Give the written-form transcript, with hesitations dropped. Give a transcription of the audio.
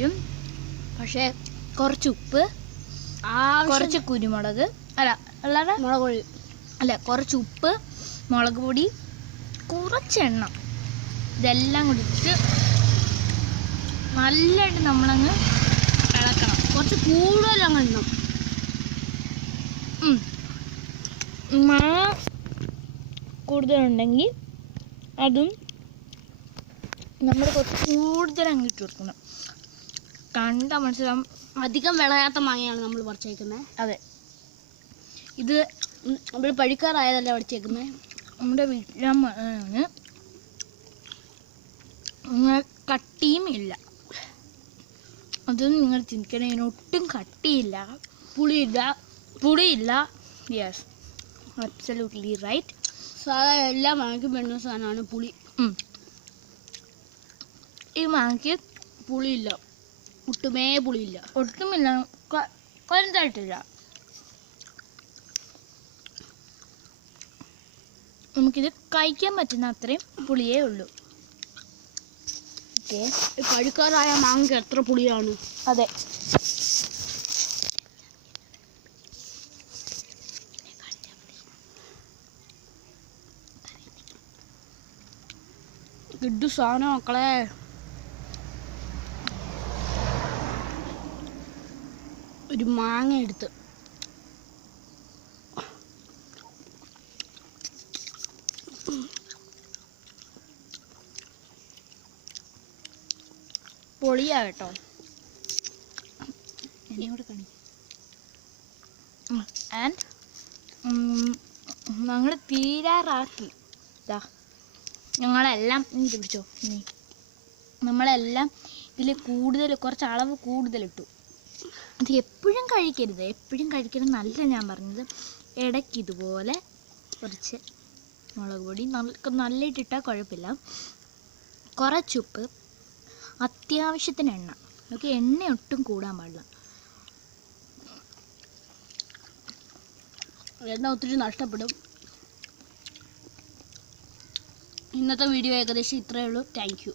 പറ്റും. പക്ഷേ കുറച്ച് ഉപ്പ്, കുറച്ച് കുരുമുളക്, അല്ലാതെ മുളക് പൊടി അല്ല, കുറച്ച് ഉപ്പ്, മുളക് പൊടി, കുറച്ച് എണ്ണ, ഇതെല്ലാം കൂടി ഇട്ടിട്ട് നല്ലതായിട്ട് നമ്മളങ്ങ് ഇളക്കണം. കുറച്ച് കൂടുതൽ അങ്ങ് ഇടണം. കൂടുതലുണ്ടെങ്കിൽ അതും നമ്മൾ കുറച്ച് കൂടുതൽ അങ്ങിട്ട് കൊടുക്കണം. കണ്ടാൽ മനസ്സിലാവും. അധികം വിളയാത്ത മാങ്ങയാണ് നമ്മൾ പറിച്ചേക്കുന്നത്. അതെ, ഇത് നമ്മൾ പഴുക്കാറായതല്ലേ പറിച്ചേക്കുന്നത്. നമ്മുടെ വീട്ടിലാണ്. നിങ്ങൾ കട്ടിയും ഇല്ല, അതൊന്നും നിങ്ങൾ ചിന്തിക്കണേ. ഒട്ടും കട്ടിയില്ല, പുളിയില്ല. Yes, absolutely right. സാധാരണ എല്ലാ മാങ്ങയ്ക്കും വേണ്ട സാധനമാണ് പുളി. ഈ മാങ്ങയ്ക്ക് പുളിയില്ല, ഒട്ടുമേ പുളിയില്ല. ഒട്ടുമില്ല, കുറച്ചായിട്ടില്ല. നമുക്കിത് കഴിക്കാൻ പറ്റുന്ന അത്രയും പുളിയേ ഉള്ളൂ. ഓക്കെ, പഴുക്കാറായ മാങ്ങയ്ക്ക് എത്ര പുളിയാണ്. അതെ. കിഡു സാധനം മക്കളെ. ഒരു മാങ്ങ എടുത്ത് പൊളിയാ കേട്ടോ. എന്നോട് കാണി. ആൻഡ് ഞങ്ങൾ തീരാറാക്കി. ഞങ്ങളെല്ലാം ഇത് പിടിച്ചോ. നമ്മളെല്ലാം ഇതിൽ കൂടുതൽ, കുറച്ച് അളവ് കൂടുതലിട്ടു. അത് എപ്പോഴും കഴിക്കരുത്, എപ്പോഴും കഴിക്കരുതെന്നല്ല ഞാൻ പറഞ്ഞത്. ഇടയ്ക്ക് ഇതുപോലെ കുറച്ച് മുളക് പൊടി നല്ലതായിട്ടിട്ടാൽ കുഴപ്പമില്ല. കുറച്ചുപ്പ്, അത്യാവശ്യത്തിന് എണ്ണ. നമുക്ക് എണ്ണ ഒട്ടും കൂടാൻ പാടില്ല. എണ്ണ ഒത്തിരി നഷ്ടപ്പെടും. ഇന്നത്തെ വീഡിയോ ഏകദേശം ഇത്രയേ ഉള്ളൂ. Thank you.